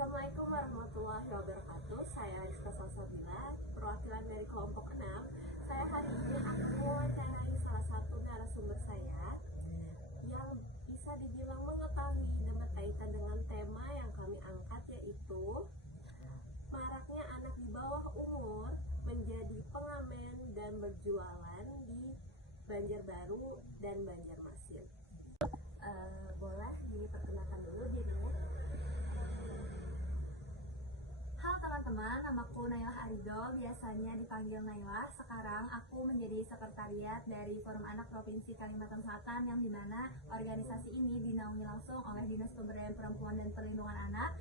Assalamualaikum warahmatullahi wabarakatuh. Saya Rizka Salsabila, perwakilan dari kelompok 6. Saya hari ini akan mewawancarai salah satu narasumber saya yang bisa dibilang mengetahui dan berkaitan dengan tema yang kami angkat, yaitu maraknya anak di bawah umur menjadi pengamen dan berjualan di Banjarbaru dan Banjarmasin. Boleh diperkenalkan dulu dirinya? Halo teman-teman, namaku Nailah Arido, biasanya dipanggil Nailah. Sekarang aku menjadi sekretariat dari Forum Anak Provinsi Kalimantan Selatan, yang dimana organisasi ini dinaungi langsung oleh Dinas Pemberdayaan Perempuan dan Perlindungan Anak.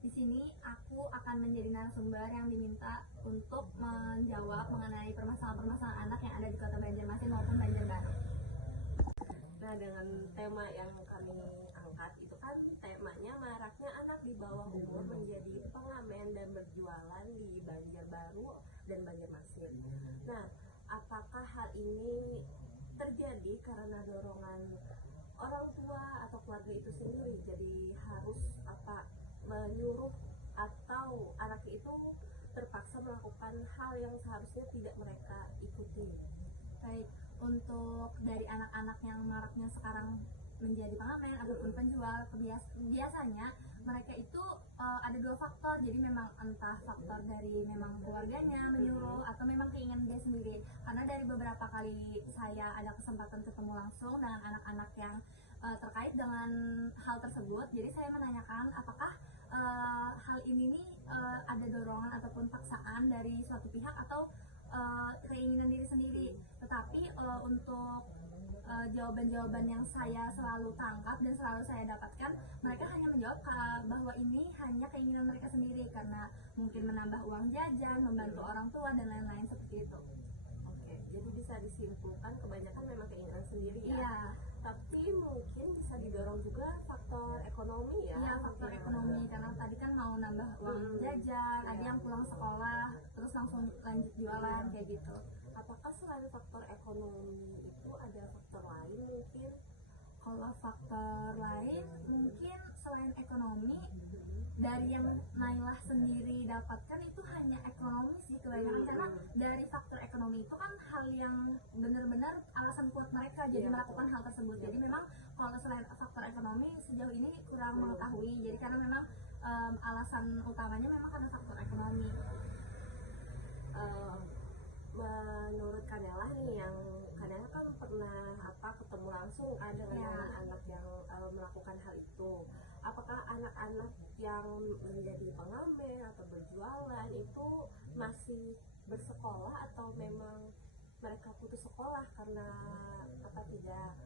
Di sini aku akan menjadi narasumber yang diminta untuk menjawab mengenai permasalahan-permasalahan anak yang ada di Kota Banjarmasin maupun Banjarbaru. Nah, dengan tema yang kami angkat itu kan temanya maraknya anak di bawah umur menjadi pengamen dan berjualan di Banjarbaru dan Banjarmasin. Nah, apakah hal ini terjadi karena dorongan orang tua atau keluarga itu sendiri, jadi harus menyuruh atau anak itu terpaksa melakukan hal yang seharusnya tidak mereka ikuti? Baik, untuk dari anak-anak yang maraknya sekarang menjadi pengamen ataupun penjual, biasanya mereka itu ada dua faktor. Jadi memang entah faktor dari memang keluarganya menyuruh atau memang keinginan dia sendiri. Karena dari beberapa kali saya ada kesempatan ketemu langsung dengan anak-anak yang terkait dengan hal tersebut, jadi saya menanyakan apakah hal ini nih ada dorongan ataupun paksaan dari suatu pihak atau keinginan diri sendiri. Tetapi untuk jawaban-jawaban yang saya selalu tangkap dan selalu saya dapatkan, mereka hanya menjawab bahwa ini hanya keinginan mereka sendiri karena mungkin menambah uang jajan, membantu orang tua dan lain-lain seperti itu. Oke, jadi bisa disimpulkan kebanyakan memang keinginan sendiri ya. Iya. Tapi mungkin bisa didorong juga faktor ekonomi ya. Iya, faktor ekonomi, karena tadi kan mau nambah uang jajan, ada yang pulang sekolah terus langsung lanjut jualan kayak gitu. Apakah selain faktor ekonomi itu ada faktor lain mungkin? Kalau faktor lain mungkin selain ekonomi, dari yang Nailah sendiri dapatkan itu hanya ekonomi sih kebanyakan, karena dari faktor ekonomi itu kan hal yang benar-benar alasan kuat mereka jadi melakukan hal tersebut. Jadi memang kalau selain faktor ekonomi sejauh ini kurang mengetahui, jadi karena memang alasan utamanya memang karena faktor ekonomi. Menurut Kanela nih, yang Kanela kan pernah ketemu langsung dengan anak-anak yang melakukan hal itu. Apakah anak-anak yang menjadi pengamen atau berjualan itu masih bersekolah atau memang mereka putus sekolah karena tidak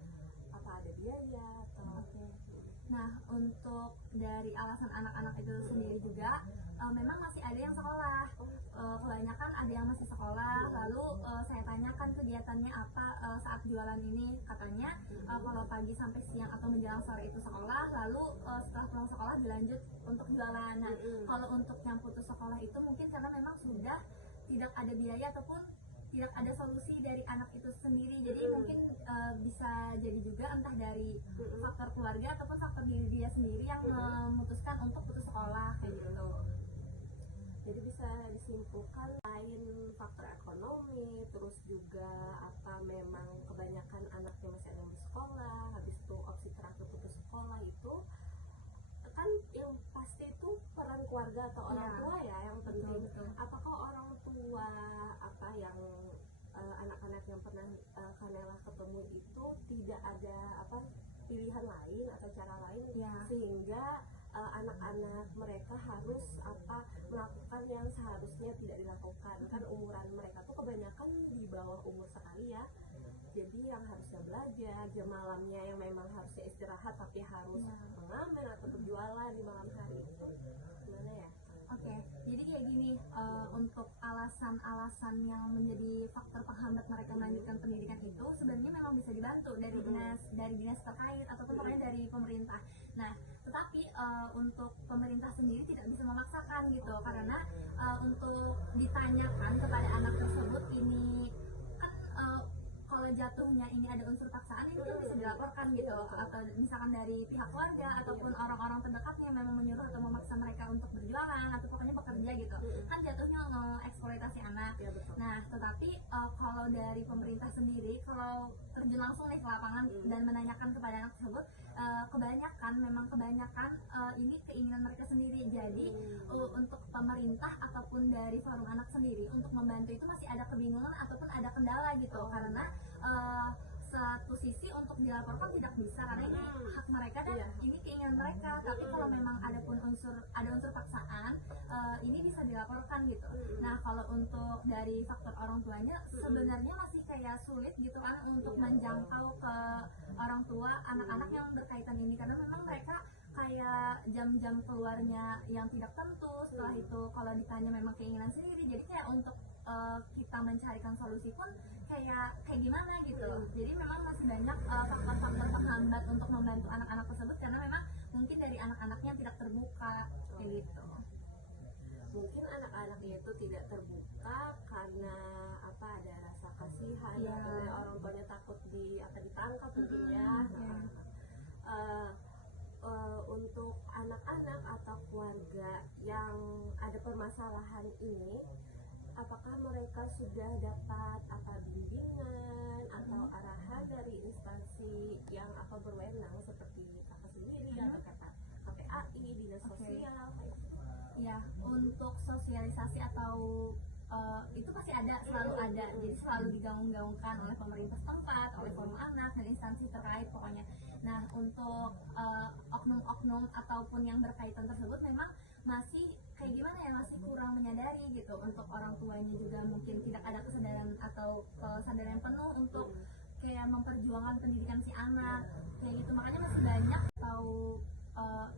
ada biaya atau? Nah, untuk dari alasan anak-anak itu sendiri juga memang masih ada yang sekolah. Kebanyakan ada yang masih sekolah. Lalu saya tanyakan kegiatannya apa saat jualan ini. Katanya kalau pagi sampai siang atau menjelang sore itu sekolah, lalu setelah pulang sekolah dilanjut untuk jualan. Nah, kalau untuk yang putus sekolah itu mungkin karena memang sudah tidak ada biaya ataupun tidak ada solusi dari anak itu sendiri. Jadi mungkin bisa jadi juga entah dari faktor keluarga ataupun faktor diri dia sendiri yang memutuskan untuk putus sekolah kayak gitu. Jadi bisa disimpulkan lain faktor ekonomi, terus juga memang kebanyakan anaknya masih ada yang sekolah, habis itu opsi terakhir putus sekolah itu kan yang pasti itu peran keluarga atau orang tua ya yang penting. Betul. Apakah orang tua yang anak-anak yang pernah Kanela ketemu itu tidak ada pilihan lain atau cara lain sehingga anak-anak mereka harus melakukan yang seharusnya tidak dilakukan? Kan umuran mereka tuh kebanyakan di bawah umur sekali ya. Jadi yang harusnya belajar, jam malamnya yang memang harusnya istirahat tapi harus mengamen atau berjualan di malam hari. Gimana ya? Oke, jadi kayak gini, untuk alasan-alasan yang menjadi faktor penghambat mereka melanjutkan pendidikan itu sebenarnya memang bisa dibantu dari dinas terkait ataupun pokoknya dari pemerintah. Nah, tetapi untuk pemerintah sendiri tidak bisa memaksakan gitu, karena untuk ditanyakan kepada anak tersebut ini kan kalau jatuhnya ini ada unsur paksaan itu bisa dilaporkan gitu, atau misalkan dari pihak keluarga ataupun orang-orang terdekatnya memang menyuruh atau memaksa mereka untuk berjualan atau pokoknya bekerja gitu, kan jatuhnya eksploitasi anak. Ya, betul. Nah, tetapi kalau dari pemerintah sendiri, kalau terjun langsung nih ke lapangan dan menanyakan kepada anak tersebut, kebanyakan ini keinginan mereka sendiri. Jadi untuk pemerintah ataupun dari forum anak sendiri untuk membantu itu masih ada kebingungan ataupun ada kendala gitu, karena satu sisi untuk dilaporkan tidak bisa karena ini hak mereka dan ini keinginan mereka, tapi kalau memang ada unsur paksaan, ini bisa dilaporkan gitu. Nah, kalau untuk dari faktor orang tuanya sebenarnya masih kayak sulit gitu kan untuk menjangkau ke orang tua anak-anak yang berkaitan ini, karena memang mereka kayak jam-jam keluarnya yang tidak tentu. Setelah itu kalau ditanya memang keinginan sendiri, jadi kayak untuk kita mencarikan solusi pun kayak gimana gitu. Jadi memang masih banyak faktor-faktor penghambat untuk membantu anak-anak tersebut karena memang mungkin dari anak-anaknya tidak terbuka kayak gitu. Mungkin anak-anaknya itu tidak terbuka karena apa, ada rasa kasihan, Iya. karena orang tuanya takut akan ditangkap tentunya. Untuk anak-anak atau keluarga yang ada permasalahan ini, apakah mereka sudah dapat bimbingan atau arahan dari instansi yang berwenang seperti kakak sendiri atau KPAI, dinas sosial kayak gitu? Ya, untuk sosialisasi atau itu pasti ada, selalu ada. Jadi selalu digaung-gaungkan oleh pemerintah setempat, oleh forum anak dan instansi terkait pokoknya. Nah, untuk oknum-oknum ataupun yang berkaitan tersebut memang masih kayak gimana ya, masih kurang menyadari gitu. Untuk orang tuanya juga mungkin tidak ada kesadaran atau kesadaran penuh untuk kayak memperjuangkan pendidikan si anak kayak gitu. Makanya masih banyak atau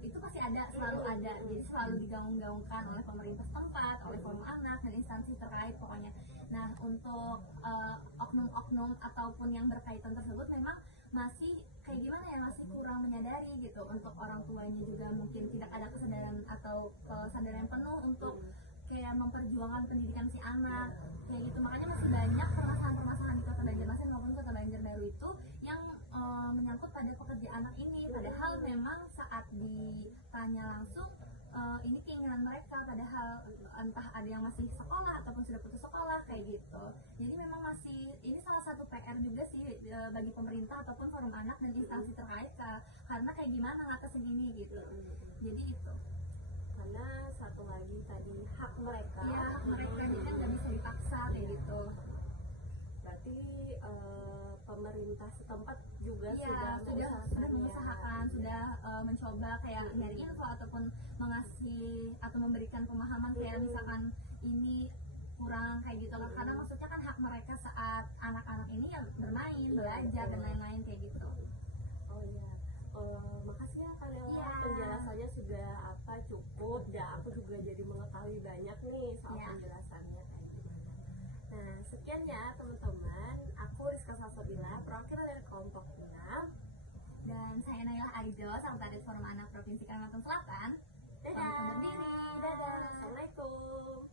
itu pasti ada, selalu ada. Jadi selalu digaung-gaungkan oleh pemerintah setempat, oleh forum anak dan instansi terkait pokoknya. Nah, untuk oknum-oknum ataupun yang berkaitan tersebut memang masih kayak gimana ya, masih kurang menyadari gitu. Untuk orang tuanya juga mungkin tidak ada kesadaran atau kesadaran penuh untuk kayak memperjuangkan pendidikan si anak kayak gitu. Makanya masih banyak permasalahan-permasalahan di Kota Banjarmasin maupun Kota Banjarbaru itu yang menyangkut pada pekerja anak ini, padahal memang saat ditanya langsung ini keinginan mereka, padahal entah ada yang masih sekolah ataupun sudah putus sekolah kayak gitu. Jadi memang masih, ini salah satu PR juga sih bagi pemerintah ataupun forum anak dan instansi terkait, karena kayak gimana ngatasin ini gitu. Jadi itu Karena satu lagi tadi hak mereka. ya, hak mereka ini kan nggak bisa dipaksa kayak gitu. Berarti pemerintah setempat juga Iya, sudah mengusahakan, sudah mencoba kayak nyari info ataupun mengasih atau memberikan pemahaman kayak misalkan ini kurang kayak gitu lah, karena maksudnya kan hak mereka saat anak-anak ini yang bermain, belajar dan lain-lain kayak gitu. Oh iya, makasih ya Kak Nela, Iya. penjelasannya sudah cukup, dan aku juga jadi mengetahui banyak nih soal Iya. penjelasannya kayak gimana. Nah, sekian ya teman-teman, aku Rizka Salsabila, perwakilan dari kelompok 6. Dan saya Naila Arijo, Sekretaris Forum Anak Provinsi Kalimantan Selatan. Dadah. Pamit undur diri. Dadah. Assalamualaikum.